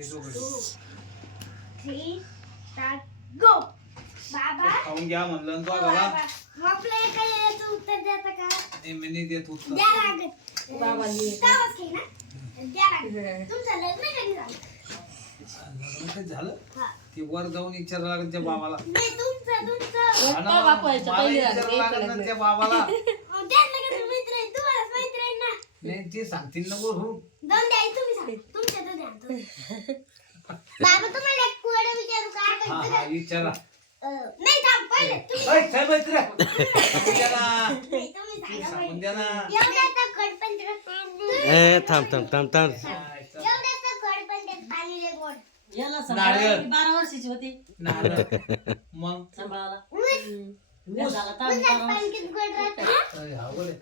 3 start go. बाबा खाऊन घ्या म्हणलं तो बाबा आपल्या काय याचं उत्तर देता का? मी नाही देत उत्तर. द्या लागत बाबा तावच की ना द्या लागत. तुमचं लग्न कधी झालं? लग्न झालं हा ते वर जाऊन विचारावं लागेल त्या बाबाला. नाही तुमचं मला विचारावं लागेल ना त्या बाबाला. त्यांना कसं मित्र आहे तुम्हाला मित्र आहे ना. नाही ते सांगतील ना वरून. जाऊन द्या तुम्ही सांग तुमच्या तर द्या. बाबा तुम्हाला एक कोड विचारू का? हा विचारा. नाही थांब पहिले तुम्ही ओय चल मित्र सांगून द्या ना. नाही, तुम्ही सांगा सांगून द्या ना. एवढ्याचा खड पण थांब एवढ्याचा खड पण त्यात पाणी लय गोड. याला नारळ. सांभाळायला 12 वर्षाची होती नारळ. मग सांभाळायला ऊस झाला तर ऊसात 12 पाणी किती गोड राहतं? अरे हा बोले.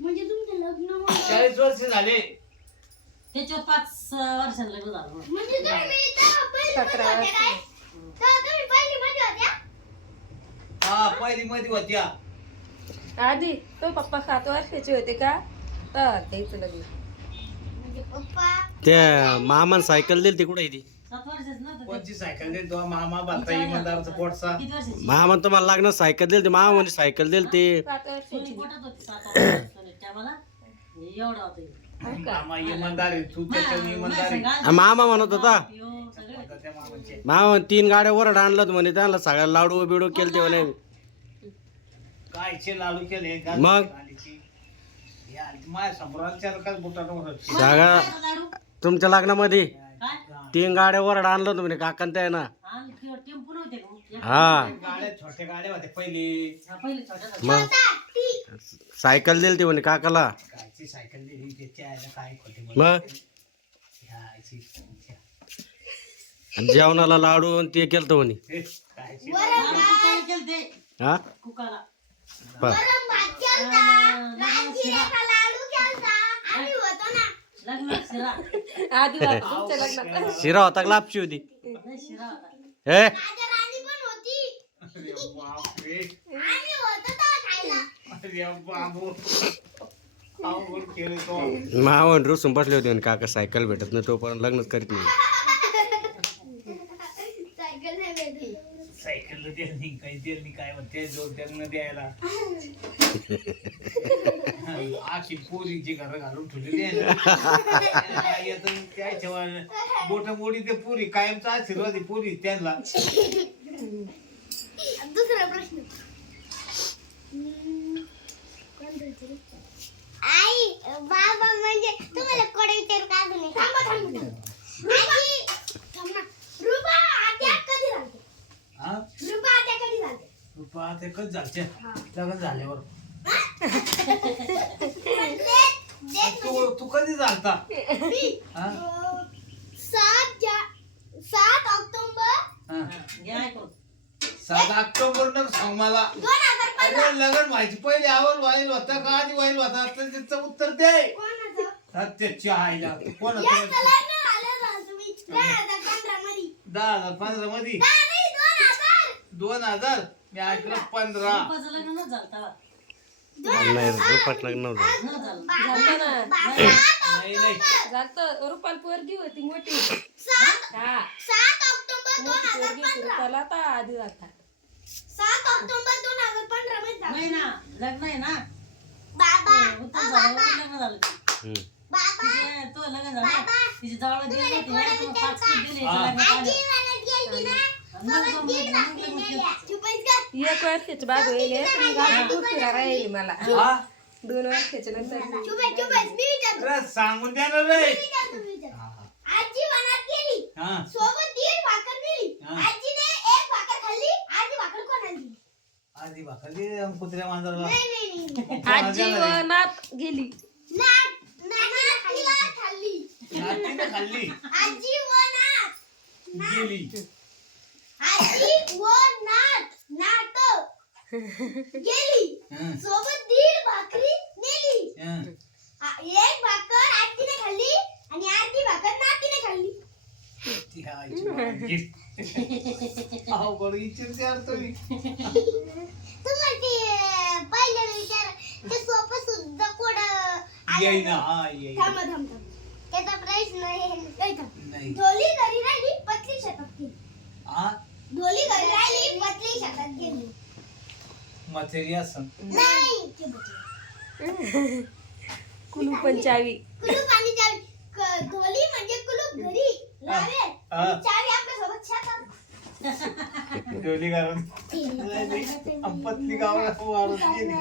म्हणजे तुमचं लग्न मग- 40 वर्ष झाले. त्याच्यावर 5 वर्षांनी लग्न झालं म्हणजे तुम्ही तेव्हा पहिली मध्ये होत्या काय? तेव्हा तुम्ही पहिली मध्ये होत्या? हा पहिली मध्ये होत्या. आधी तो पप्पा 7 वर्षाचे होते का तर त्याचं लग्न. म्हणजे पप्पा त्या मामान सायकल दिली ती कुठे ती 7 वर्षाचं नव्हतं ते. कोणची सायकल दे तो मामा बालता इमानदारचा पोटचा. किती वर्षाची मामान तुम्हाला लागणार सायकल दिली ती मामा म्हणजे सायकल दिली ती 7 सोनी वर्षाची पोटात होती 7 वर्षाची टायमाला एवढा होता ह्यो. मामा इमानदार आहे तू त्याच्या इमानदार आहे. माझ्या मामा म्हणत होता ह्यो सगळे त्या मामाचे. मामा 3 गाड्या वर आणलं होतं म्हणे त्यांना सगळ्या लाडू बिडू केले ते म्हणे कायचे लाडू केले मग? माझ्या समोरच्या बुटावर सगळ्या लाडू तुमच्या लग्नामध्ये काय 3 गाड्या वर आणलं होतं म्हणे काकांत आहे ना आणि किंवा टेम्पो नव्हते का मग? हा गाड्या छोट्या गाड्या होत्या पहिले. हा, पहिले छोट्या झाल्या. मग सायकल दिली ती म्हणे काकाला कायची सायकल दिली त्याच्या आईला काय खोटे मग जेवणाला लाडू आणि ते केलं म्हणे कायची लाडू कुकाला केलते. हा कुकाला पा वरण भात केलता, राजगिऱ्याचा लाडू केलता. आम्ही होतो ना. लग्न शिरा आधी होता तुमच्या लग्नात. शिरा होता का लापशी होती नाही शिरा होता हे राजा राणी पण होती. अरे बापरे. आम्ही होतो तेव्हा खायला. अरे बाबू अवघड केलं तो. मावन रुसून बसले होते म्हणे काका सायकल भेटत नाही तोपर्यंत लग्नच करीत नाही सायकल नाही भेटली. सायकल दिली नाही काही दिलं नाही काय म्हणते जोर त्यांना द्यायला आखी पोरीची घरं घालून ठेवलेली आहे ना. काय येतं त्याच्या मोठ मोठी ते पोरी कायमचा आशीर्वाद आहे पोरी त्यांना. दुसरा प्रश्न कोणता विचारू? आई बाबा म्हणजे तुम्हाला कोण विचारू का अजून एक? आजी थांब ना. रुपा आत्या कधी झालते? हा रुपा आत्या कधी झालते? रुपा ते कच झालते लग्न झाल्यावर. तू कधी झालता? हा? 7 ऑक्टोबर हा. घ्या ऐकून 7 ऑक्टोबर न सांग मला. 2015. अरे लग्न व्हायची पहिले आवड व्हायला होता का आधी व्हायला होता तर त्याचं उत्तर दे. कोणाचं? सत्याच्या आईला कोण याचं लग्न झालं ना तुम्ही 2015 मध्ये. 2015 मध्ये नाही 2000. 2000 मी ऐकलं 15. रुपाचं लग्न नव्हतं झालं तेव्हा. नाही रुपात लग्न नव्हतं नव्हतं झालं झालं ना नाही नाही झालं रुपाल पोरगी होती मोठी. 7 हा 7 ऑक्टोबर मोठी पोरगी होती 2015. रुपाला तर आधी होता. 7 ऑक्टोबर 2015 मध्ये झालं. नाही ना लग्न आहे ना बाबा उत्तर झालं लग्न झालं बाबा तिचे तो लग्न झालं तिची जावळ दिली होती ना मग 5 फूट दिले हा. लग्न आजी झालं मला गेली ना. मग सोबत दीड मग भाकरी लग्न नेल्या. केलं. चुपाईच का? 1 वर्षाची बाबू येईल पण गाडी उशिरा राहिली मला. हा? 2 वर्षाच्या नंतर चुपाईच मी विचारतो. अरे सांगून द्या ना रे. मी विचारतो. हा, हा. आजी वनात गेली. हा. सोबत दीड भाकर नेली. हा. आजीने एक भाकर खाल्ली. आजी भाकर कोणाला दिली? आधी भाकर दे कुत्र्या मांजराला. नाही. आजी वनात गेली. नातीला खाल्ली. नातीने खाल्ली आजी वनात. गेली. आजी वनात. गेली. हं, सोबत दीड भाकरी नेली. हं. एक भाकर आजीने खाल्ली आणि अर्धी भाकर नातीने खाल्ली. ती आईची वांगी. अवघड विचारते यार तुम्ही. तुम्हाला ते पहिलं विचार ते सोपं सुद्धा कोड येईना हा येईना. थांबा. त्याचा प्रश्न आहे नाही ढोली घरी राहिली पतली शेतात गेली. हा ढोली घरी राहिली पतली शेतात गेली. मथेरी असं नाही ते बघ. कुलूप पण चावी. कुलूप आणि चावी. ढोली म्हणजे कुलूप घरी लावेल हा. आणि चावी आपल्यासोबत शेतात. डोली घालून पत्नी गावाला वाढून गेली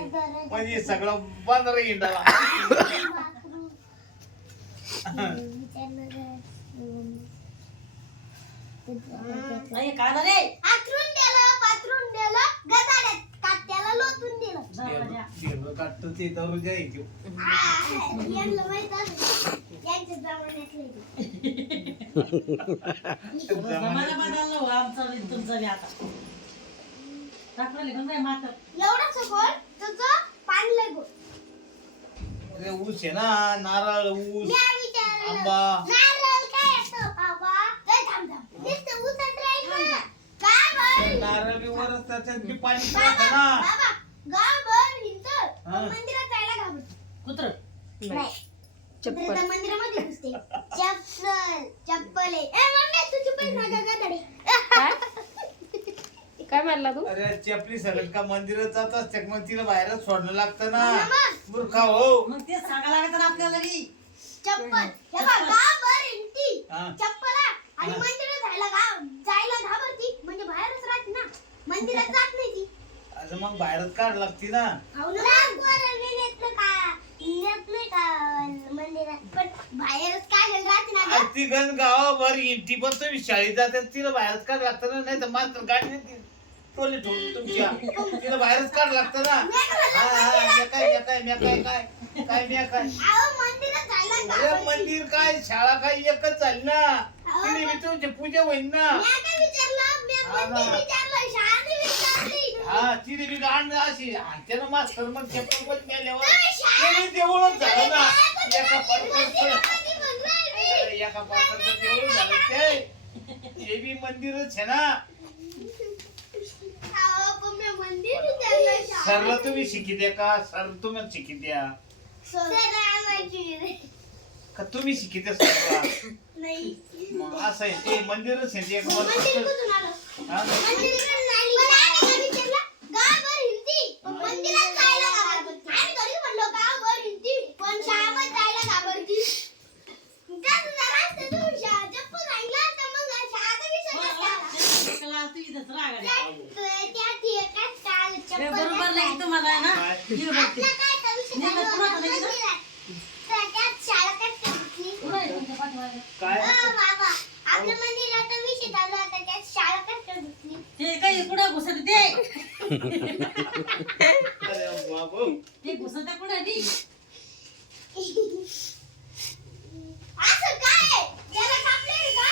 म्हणजे सगळं बंद रे इंडाला अरे काढा रे आथरून दिलं पाथरून दिलं गदाड्यात काट्याला लोटून दिलं. हिरवं काढतो ते दररोज यायचे यांना माहित आहे यांच्या जमान्यातलं जमाना बदलला हो आमचा बी तुमचा बी आता दाखवले पण बाई मात्र एवढं सगळं तुझं पाणलं गो. अरे ऊस आहे ना नारळ ऊस मी विचारलं आंबा नारळ काय असतं बाबा? काय थांब थांब नुसतं उसत राहील ना. गावभर नारळ बी वरच त्याच्यात बी पाणी बाबा पडतं ना बाबा गावभर हिंडतं. हा. मंदिरात जायला घाबरतं. कुत्र नाही चप्पल. तर मंदिरामध्ये घुसते. चप्पल आहे. ए मम्मी तुझी पण माझ्या गदाडे. काय काय मारला तू? अरे चपली सगळं का मंदिरात जात असते मग तिला बाहेरच सोडणं लागतं ना मामा, मूर्खा हो मग तेच सांगा लागत ना आपल्याला बी चप्पल हे बघ गावभर हिंडती. हा. चप्पल आहे. आणि हा. मंदिरात जायला घाबरती म्हणजे बाहेरच राहते ना. मंदिरात जात नाही ती. असं मग बाहेरच काढ लागते ना हो ना. पोरांनी नेत नाही का मंदिरात पण बाहेरच काढेल राहते ना आणि गं. ती गण गावाभर इंटी पण तुम्ही शाळेत जातात तिला बाहेरच काढ लागतं ना नाही तर मात्र गाडी नेते टोले ठेवून तुमच्या तिला बाहेरच काढ लागतं ना म्या काय अहो, मंदिरात जायला अरे घाबरती. मंदिर काय शाळा काय एकच झाली ना तिने बी तुमची पूजा होईल ना म्या काय विचारलं? म्या हा ना. मंदिर विचारलं, शाळा विचारली. हा तिने बी गाण अशी त्यानं मास्तर मग चप्पल पण मेल्यावर तुम्ही शाळा- ते देऊळच झालं ना तुम्ही एका मंदिरामध्ये पाठाचं म्हणून राहिली. एका पाठाचं देऊळ झालं ते हे बी मंदिरच आहे ना अहो, पण म्या मंदिर विचारलं, शाळा सरला तुम्ही शिकित्या का सर तुम्ही शिकित्या सर आम्हाची का तुम्ही शिकित्या सरला नाही. मग असं आहे ते मंदिरच आहे ते एक मंदिर वर्ष कुठून आलं? हा? मंदिराकडून आली. पण आम्ही काय विचारलं? गावभर हिंडती, पण मंदिरात जायला घाबरती. आम्ही थोडी म्हणलो गावभर हिंडती, पण शाळेमध्ये जायला घाबरती. कसं जरा असतं तुम्ही चप्पल सांगितलं तर मग शाळेचा विषय नसता आला. तू इथंच राहा त्यात एकाच काल चप्पल बरोबर घातलाय. नाही तुम्हाला आहे ना काय? हे बघते आपला काय तो विषय नाही, चालू पुन्हा होता पुन्हा गेलं? मंदिरात. तर त्यात शाळा कसं घेतली? पुढे आहे तुमच्या पाठीमागे. काय बाबा, आपल्या मंदिरात तो विषय चालू होता, त्यात शाळा कसं घेतली? ते काही पुढे घुसत ते अरे बाबू ते घुसत पुढे नी असं काय? याला कापलंय का?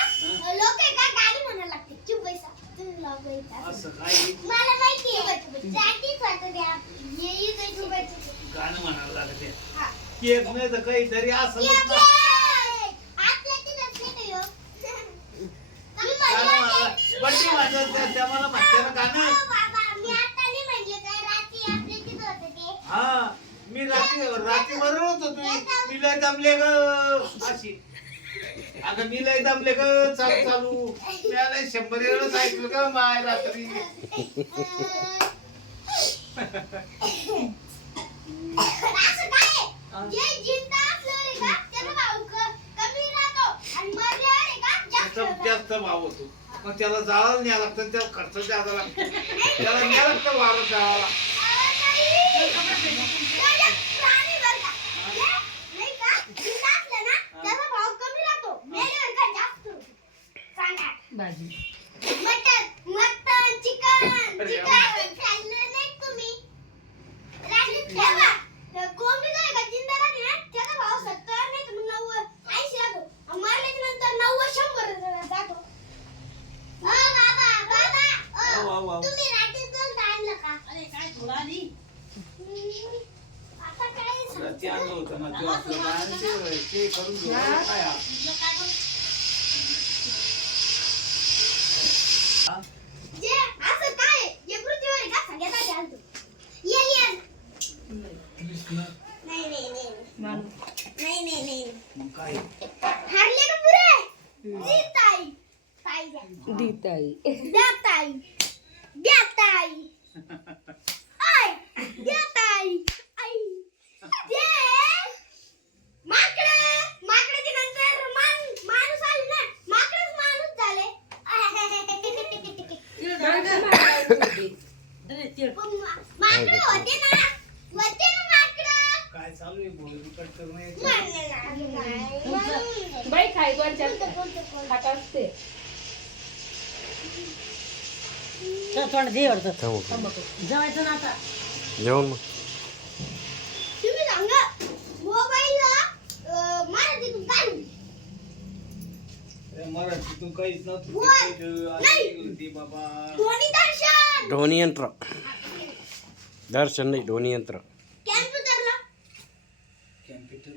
लोक आहे का गाडी म्हणायला लागते. चुप बैसा. तुम्ही लाव बैसा. असं काय मला माहिती आहे. प्रॅक्टिस होतं ते आपली. ये इथे चुप बैसा. गाणं म्हणावं लागते हा. केक नाही तर काहीतरी असं ये ना काय? आपल्या तिथंच नाही का ह्यो? तुम्ही म्हणलं ते- बड्डी माझं त्या मला म्हणते ना गाणं अहो बाबा, मी आता नाही म्हणलं काय रात्री आपल्या तिथं होतं ते. हा मी रात्री बरोबर होतो तुम्ही मी लय दमले ग अशी अगं मी लय दमले ग चालू मी आलंय 100 वेळच ऐकलं ग माय रात्री असं काय? जे जिंदा असल्यावर आहे का, त्याचा भाव कमी राहतो आणि मरल्यावर आहे का, जास्त त्याचा राहतो. जास्त भाव होतो मग त्याला जाळायला न्यावं लागतं त्याला खर्च जादा लागतो त्याला न्यावं लागतं वारं जाळायला अहो, ताई, त्याच्यात प्राणी बरं का? नाही का? जिंदा असलं ना, त्याचा भाव कमी राहतो. मेल्यावर का जास्त होतो. सांगा. भाजी. मटण, चिकन खाल्लं नाही तुम्ही? ठेवा. कोंबडी जर का जिंदा राहते ना, त्याचा भाव 70 नाही तर मग 90, 80 राहतो. आणि मरल्याच्या नंतर 90-100 जातो. बाबा, तुम्ही रात्री दूध आणलं का? अरे काय थोडा नी आता काय सांगतो? ते आणलं होतं ना ते आपलं बाहेर ते करून घेऊ काय हा? हा? जे असं काय आहे? जे पृथ्वीवर आहे का सगळ्यात आधी आणतो. Alien. कृष्ण नाही. माणूस. नाही. मग काय हारले का पुरे? ताई द्या ताई द्या ताई आय द्या ताई आई दे माकडाच्या नंतर माणूस आले ना माकडच माणूस झाले माकडं होते ना माकडं काय चालू आहे बोल कट करणे बाई खाय दोन चार खात असते थोडं दे वाटतं थांबू. जेवायचं ना आता जेवण मग तुम्ही सांगा मोबाईलला मराठीतून काय म्हणते? मराठीतून काहीच नाही. नव्हतं बाबा ध्वनी दर्शन ध्वनी यंत्र दर्शन नाही ध्वनी यंत्र कॅम्प्युटरला कॅम्प्युटर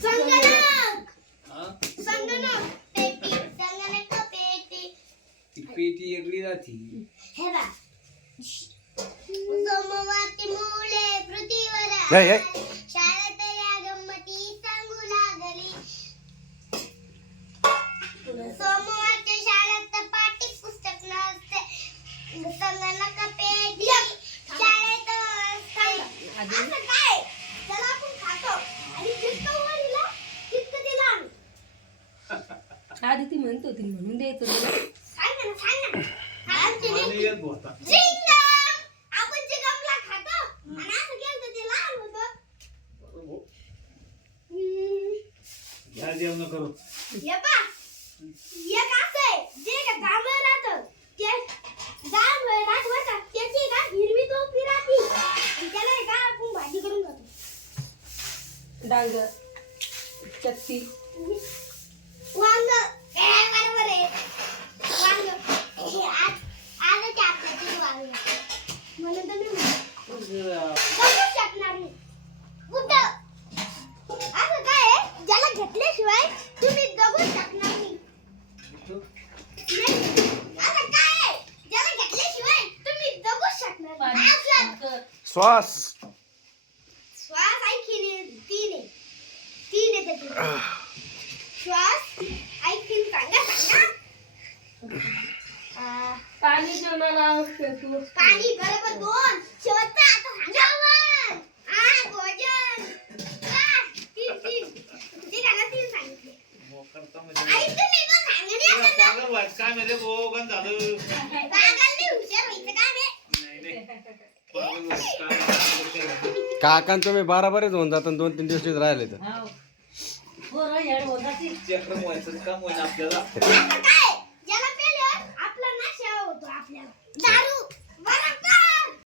संगणक हा संगणक पेटी संगणक पेटी ती पेटी वेगळी राहती हे बा सोमवारची मुले पृथ्वीवर हे, हे. शाळेत या गंमती सांगू लागली सोमवारच्या शाळेत पाठी पुस्तक नसते संगणक पेटी शाळेत असं काय त्याला आपण खातो आणि जितकं वर इला तितकं तिला आणू. आधी ती म्हणत होती म्हणून द्यायचं तुला. सांग ना आमची आणि लेकी येत होता जिंगम आपण जे गमला खातो आणि असं केलं तर ते लहान होतं घ्या जेवण करू हे पा एक असं आहे जे का जांभळं राहतं ते जांभळं राहत बरं का त्याची का हिरवी टोपी राहते आणि त्याला आहे का आपण भाजी करून खातो डांगर चक्की वांग बरोबर आहे वांग आजच आपल्याची वांग म्हणून तर मी जगू शकणार नाही कुठं असं काय आहे ज्याला घेतल्याशिवाय तुम्ही जगू शकणार नाही असं काय आहे ज्याला घेतल्याशिवाय तुम्ही जगू शकणार नाही असं श्वास श्वास ऐकीन तीन आहे त्याचे श्वास ऐकीन सांगा पाणी जेवणाला आवश्यक वस्तू. पाणी बरोबर 2 शेवटचं आता सांगावं भोजन 3 ते गाणं 3 सांगितले आई तुम्ही पण सांगणे असं पागल व्हायचं काय म्हणजे बोगन झालं पागल नाही हुशार व्हायचं का नाही नाही पागल व्हायचं काय काकान तुम्ही बराबरच होऊन जातात 2-3 दिवस तिथे राहिले तर हो बरं येड होत जातील चक्रम व्हायचं काम होईल आपल्याला असं काय ज्याला पेल्यावर आपला नशा होतो आपल्याला दारू